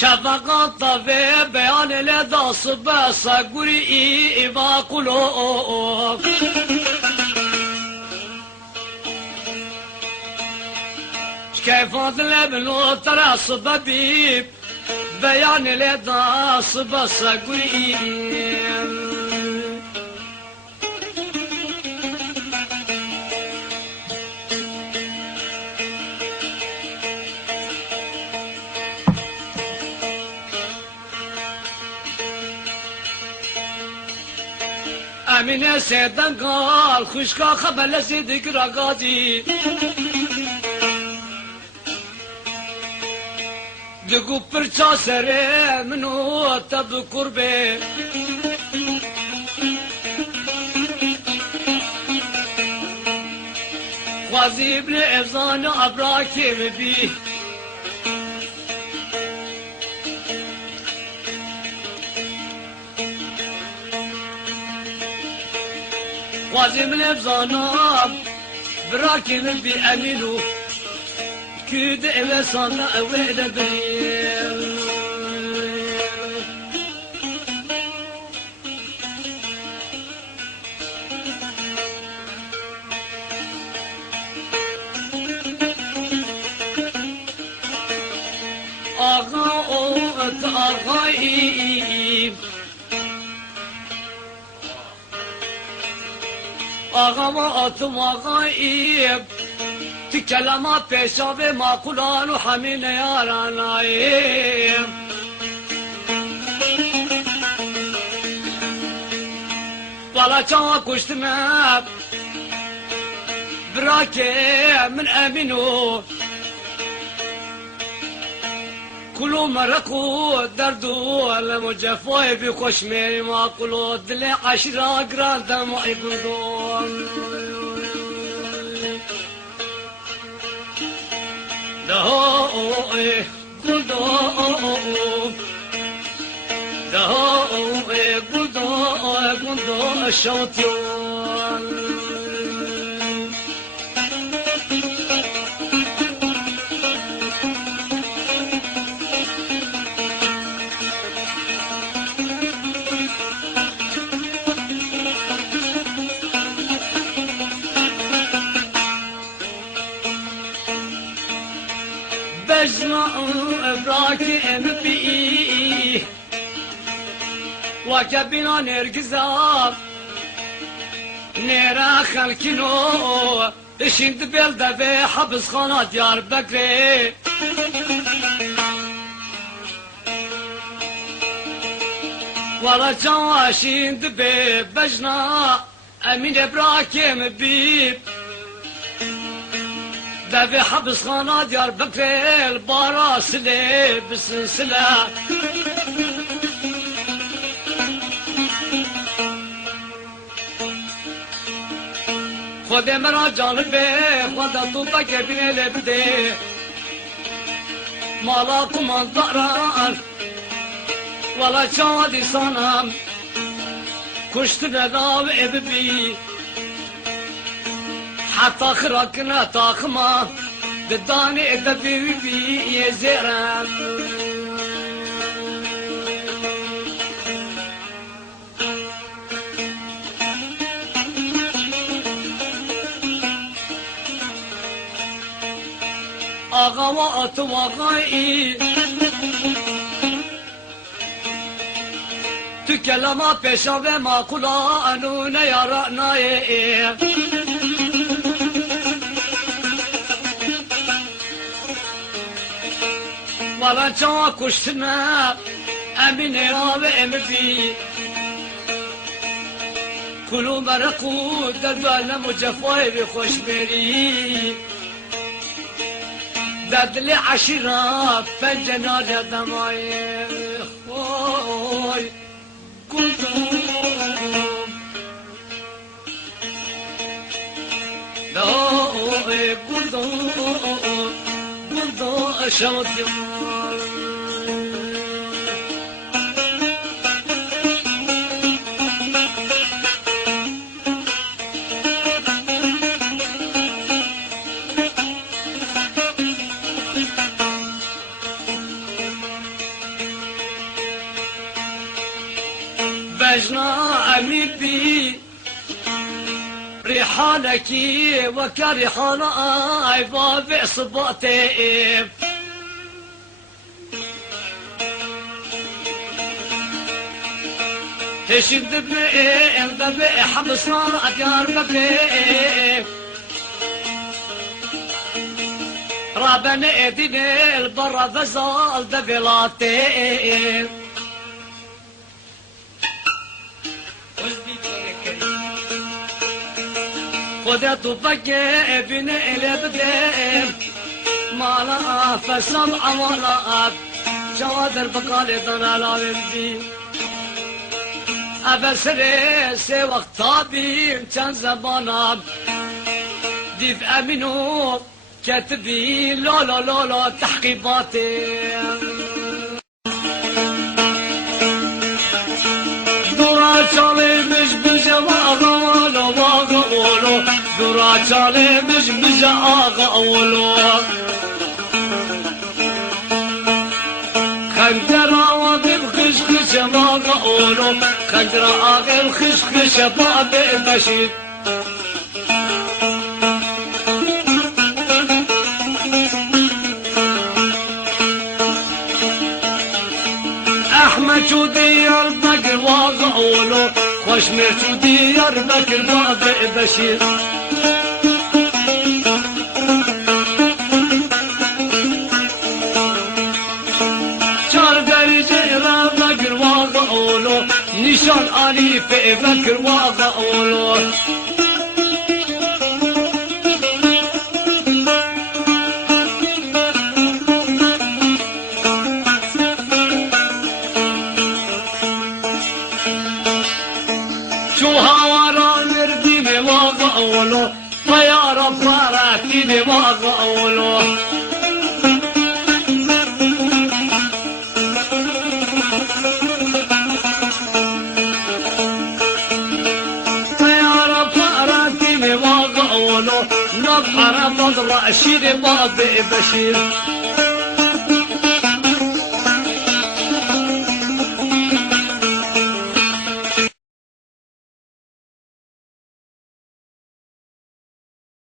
شفقات و بیان لداس بس گوری ایوا قلوب كيفات لبنو تراس ببيب بيان لداس بس قريب امين سيدان قال خشكا خبل سيدك رقاجي دقو پرچا سره منو تب قربه خوازی ابن افزان ابراکی بی خوازی ابن افزان ابراکی بی امینو كيد إلى صنع وحدة بيه آغا اوت آغایی آغا و آتم آغایی کلمات پیشا به معقولان و همین یاران آئیم والا چا کشتم براکه من امینو کلو مرقو دردو المجفای بی خوشمیر معقولو دل عشرا گراندم و عبدون دهوئ قلدو الشوطيون بجمع براكي بي وكبنا نرقزا نيرا خلكنو اشند بلده في حبس خانة ديار بكري ولا جواشند بي بجنا امين براكي بي في حبس خانة ديار بكري الباراس لي بسلسلة خود مرا جانبه خود توبا كبير لبدي مالاكو منظران ولا شادي صنم كشت نداو اببي حتى خرقنا طاخما بداني ادبي بي يزرم آقا و آتو آقایی تو کلمه پیشاوه ماقولا انونه یارانایی والا چا کشتنا امین آب امبی کلو مرقو دردوالم و جفای بی خوش بری دل عشرة فجنا دماي خوي كنتم لا كنتم شوتي مجنى أمين بي ريحانك وكريحان بابي صباتي تشد بي حبسنا ديار بكري رابنا ايدينا البرا فزال دبلاتي خذت بكي بنا الابدين مالا فسم عمالا جوادر بقالي دنا لا بي أبسري سي وقت طابي كان زمانا ديف أمينو كاتبي لا لا لا لا تحقيقاتي دورا شالي مش بجا واغولو واغولو دورا شالي مش بجا اغولو خندرا واغب خشخش واغولو خندرا واغب خشخش بابي بشير احمد شو ديار بكر واغولو خوشمير شو ديار بكر بابي بشير شار درجة را بكر واغولو نشان علي في بكر واغولو واغولو طيارة فراتيني واغولو طيارة فراتيني واغولو نبحر بضرع شيري بابي بشير